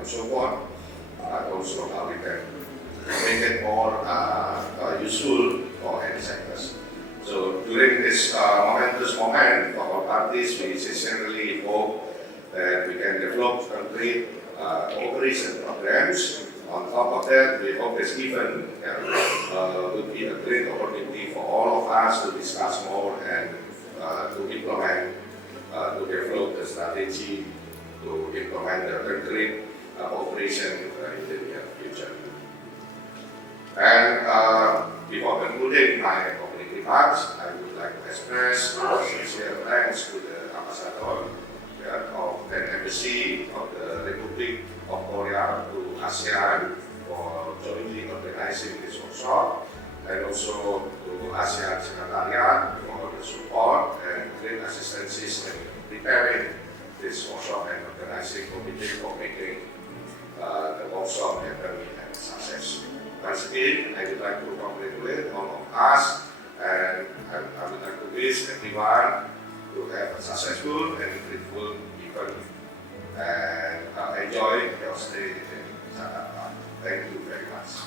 and so forth, but also how we can make it more useful for any sectors. So during this momentous moment for all parties, we sincerely hope that we can develop concrete cooperation programs. On top of that, we hope this event will be a great opportunity for all of us to discuss more and to implement, to develop the strategy, to implement the concrete cooperation in the near future. And before concluding my opening remarks, I would like to express our sincere thanks to the ambassador of the Embassy of the Republic of Korea to ASEAN for jointly organizing this workshop, and also to ASEAN Secretariat for the support and great assistance in preparing this workshop and organizing committee for making the workshop happen and success. Once again, I would like to congratulate all of us, and I would like to wish everyone to have a successful and fruitful event and enjoy your stay in Jakarta. Thank you very much.